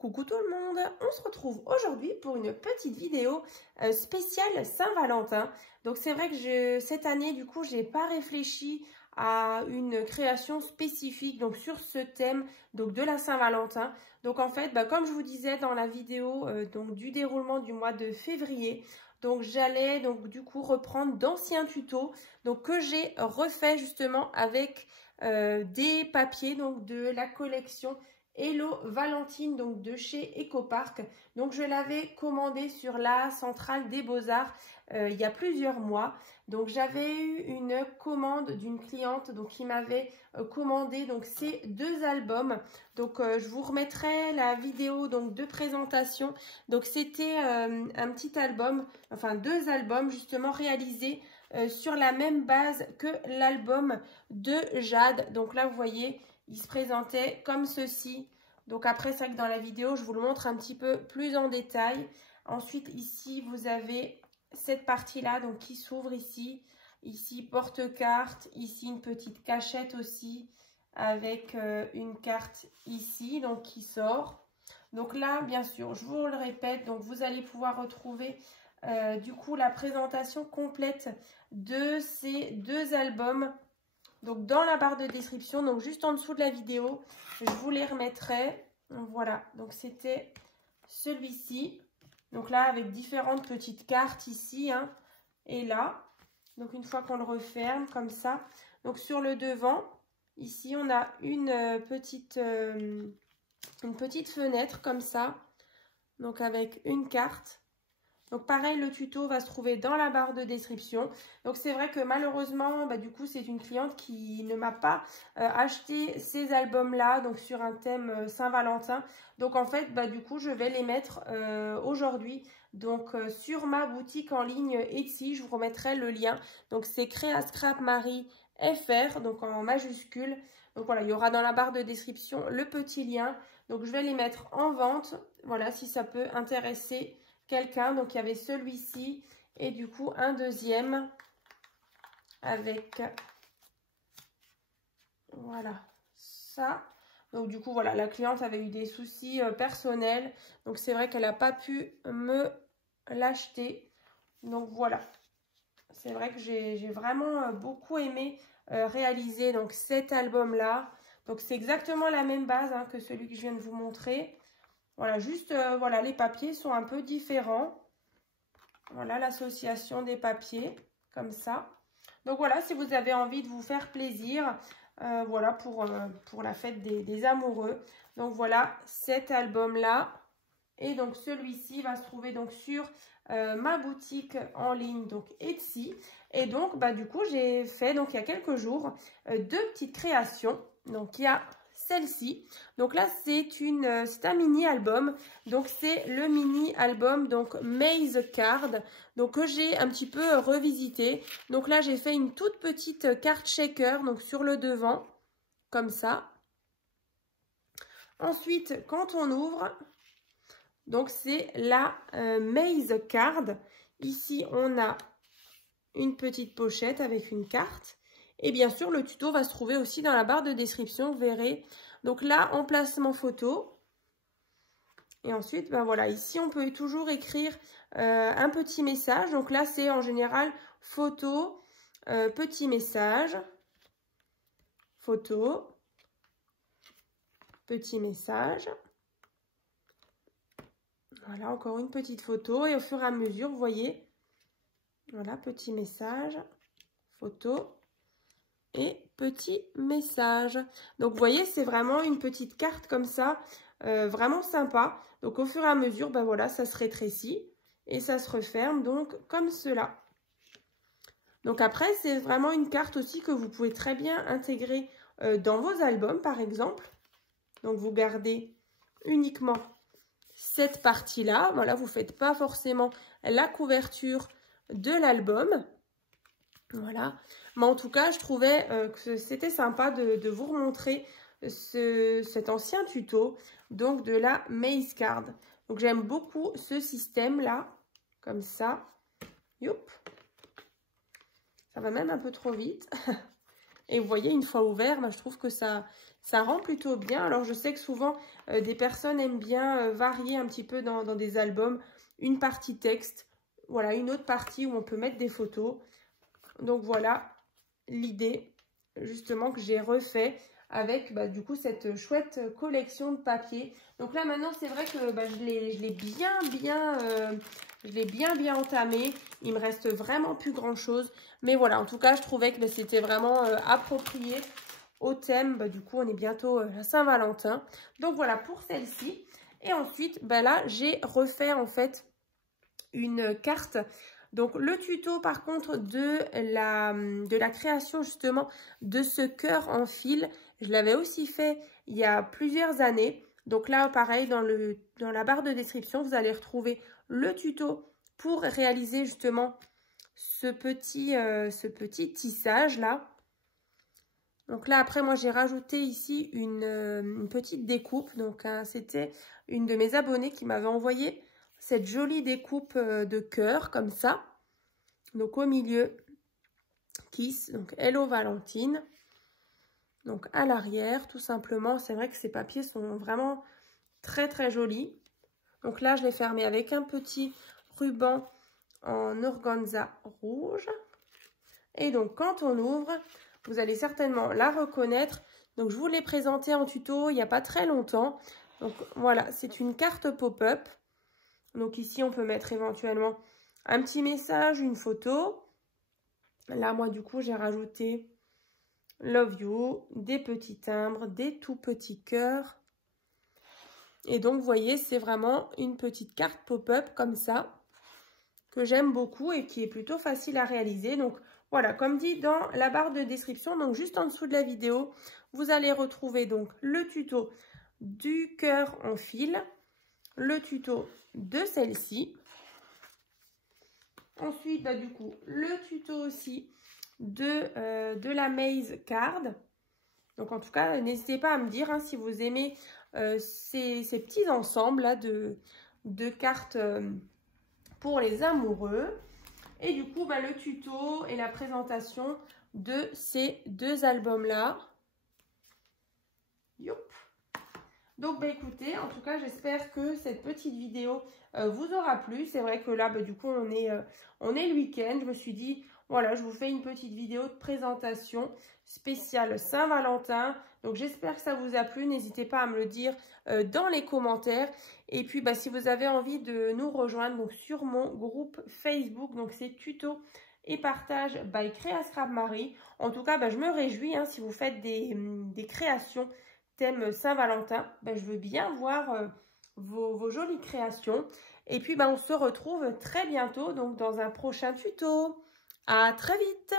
Coucou tout le monde, on se retrouve aujourd'hui pour une petite vidéo spéciale Saint-Valentin. Donc c'est vrai que cette année du coup j'ai pas réfléchi à une création spécifique donc sur ce thème donc de la Saint-Valentin. Donc en fait comme je vous disais dans la vidéo donc du déroulement du mois de février, donc j'allais donc du coup reprendre d'anciens tutos donc que j'ai refait justement avec des papiers donc de la collection Hello Valentine donc de chez Ecopark. Donc je l'avais commandé sur la centrale des Beaux-Arts il y a plusieurs mois. Donc j'avais eu une commande d'une cliente donc qui m'avait commandé donc ces deux albums. Donc je vous remettrai la vidéo donc de présentation. Donc c'était un petit album, enfin deux albums justement réalisés sur la même base que l'album de Jade. Donc là vous voyez, il se présentait comme ceci. Donc après, c'est vrai que dans la vidéo, je vous le montre un petit peu plus en détail. Ensuite, ici, vous avez cette partie-là donc qui s'ouvre ici. Ici, porte-carte. Ici, une petite cachette aussi avec une carte ici donc qui sort. Donc là, bien sûr, je vous le répète, donc vous allez pouvoir retrouver du coup la présentation complète de ces deux albums. Donc dans la barre de description, donc juste en dessous de la vidéo, je vous les remettrai. Voilà, donc c'était celui-ci. Donc là avec différentes petites cartes ici et là. Donc une fois qu'on le referme comme ça. Donc sur le devant, ici on a une petite fenêtre comme ça. Donc avec une carte. Donc pareil, le tuto va se trouver dans la barre de description. Donc c'est vrai que malheureusement, du coup, c'est une cliente qui ne m'a pas acheté ces albums-là, donc sur un thème Saint-Valentin. Donc en fait, du coup, je vais les mettre aujourd'hui. Donc sur ma boutique en ligne Etsy, je vous remettrai le lien. Donc c'est Créa Scrap Marie FR, donc en majuscule. Donc voilà, il y aura dans la barre de description le petit lien. Donc je vais les mettre en vente. Voilà, si ça peut intéresser quelqu'un. Donc il y avait celui-ci et du coup un deuxième avec voilà ça. Donc du coup voilà, la cliente avait eu des soucis personnels, donc c'est vrai qu'elle n'a pas pu me l'acheter. Donc voilà, c'est vrai que j'ai vraiment beaucoup aimé réaliser donc cet album là. Donc c'est exactement la même base que celui que je viens de vous montrer. Voilà, juste, voilà, les papiers sont un peu différents. Voilà, l'association des papiers, comme ça. Donc voilà, si vous avez envie de vous faire plaisir, voilà, pour la fête des amoureux. Donc voilà, cet album-là. Et donc celui-ci va se trouver donc sur ma boutique en ligne, donc Etsy. Et donc, du coup, j'ai fait, donc il y a quelques jours, deux petites créations. Donc il y a celle-ci. Donc là, c'est un mini-album. Donc c'est le mini-album donc Maze Card. Donc que j'ai un petit peu revisité. Donc là, j'ai fait une toute petite carte shaker donc sur le devant, comme ça. Ensuite, quand on ouvre, donc c'est la Maze Card. Ici, on a une petite pochette avec une carte. Et bien sûr, le tuto va se trouver aussi dans la barre de description, vous verrez. Donc là, emplacement photo. Et ensuite, voilà, ici, on peut toujours écrire un petit message. Donc là, c'est en général photo, petit message, photo, petit message. Voilà, encore une petite photo. Et au fur et à mesure, vous voyez, voilà, petit message, photo et petit message. Donc vous voyez, c'est vraiment une petite carte comme ça, vraiment sympa. Donc au fur et à mesure, voilà, ça se rétrécit et ça se referme donc comme cela. Donc après, c'est vraiment une carte aussi que vous pouvez très bien intégrer dans vos albums par exemple. Donc vous gardez uniquement cette partie-là. Voilà, vous ne faites pas forcément la couverture de l'album. Voilà, mais en tout cas, je trouvais que c'était sympa de vous remontrer cet ancien tuto, donc de la Maze Card. Donc j'aime beaucoup ce système-là, comme ça. Youp. Ça va même un peu trop vite. Et vous voyez, une fois ouvert, je trouve que ça rend plutôt bien. Alors, je sais que souvent, des personnes aiment bien varier un petit peu dans des albums. Une partie texte, voilà, une autre partie où on peut mettre des photos. Donc, voilà l'idée, justement, que j'ai refait avec, du coup, cette chouette collection de papier. Donc là, maintenant, c'est vrai que je l'ai bien entamé. Il me reste vraiment plus grand-chose. Mais voilà, en tout cas, je trouvais que c'était vraiment approprié au thème. Du coup, on est bientôt à Saint-Valentin. Donc voilà pour celle-ci. Et ensuite, là, j'ai refait en fait une carte. Donc le tuto par contre de la création justement de ce cœur en fil, je l'avais aussi fait il y a plusieurs années. Donc là pareil dans la barre de description vous allez retrouver le tuto pour réaliser justement ce petit tissage là. Donc là après moi j'ai rajouté ici une petite découpe. Donc c'était une de mes abonnées qui m'avait envoyé cette jolie découpe de cœur comme ça. Donc au milieu, Kiss, donc Hello Valentine. Donc à l'arrière, tout simplement, c'est vrai que ces papiers sont vraiment très très jolis. Donc là, je l'ai fermé avec un petit ruban en organza rouge. Et donc quand on ouvre, vous allez certainement la reconnaître. Donc je vous l'ai présentée en tuto il n'y a pas très longtemps. Donc voilà, c'est une carte pop-up. Donc ici, on peut mettre éventuellement un petit message, une photo. Là, moi, du coup, j'ai rajouté Love You, des petits timbres, des tout petits cœurs. Et donc, vous voyez, c'est vraiment une petite carte pop-up comme ça, que j'aime beaucoup et qui est plutôt facile à réaliser. Donc, voilà, comme dit dans la barre de description, donc juste en dessous de la vidéo, vous allez retrouver donc le tuto du cœur en fil, le tuto de celle-ci. Ensuite, du coup, le tuto aussi de la Maze Card. Donc, en tout cas, n'hésitez pas à me dire si vous aimez ces petits ensembles là, de cartes pour les amoureux. Et du coup, le tuto et la présentation de ces deux albums-là. Youp. Donc, écoutez, en tout cas, j'espère que cette petite vidéo vous aura plu. C'est vrai que là, du coup, on est le week-end. Je me suis dit, voilà, je vous fais une petite vidéo de présentation spéciale Saint-Valentin. Donc, j'espère que ça vous a plu. N'hésitez pas à me le dire dans les commentaires. Et puis, si vous avez envie de nous rejoindre donc, sur mon groupe Facebook, donc c'est tuto et partage by Créa Scrap Marie. En tout cas, je me réjouis si vous faites des créations thème Saint-Valentin, je veux bien voir vos jolies créations. Et puis, on se retrouve très bientôt donc dans un prochain tuto. À très vite!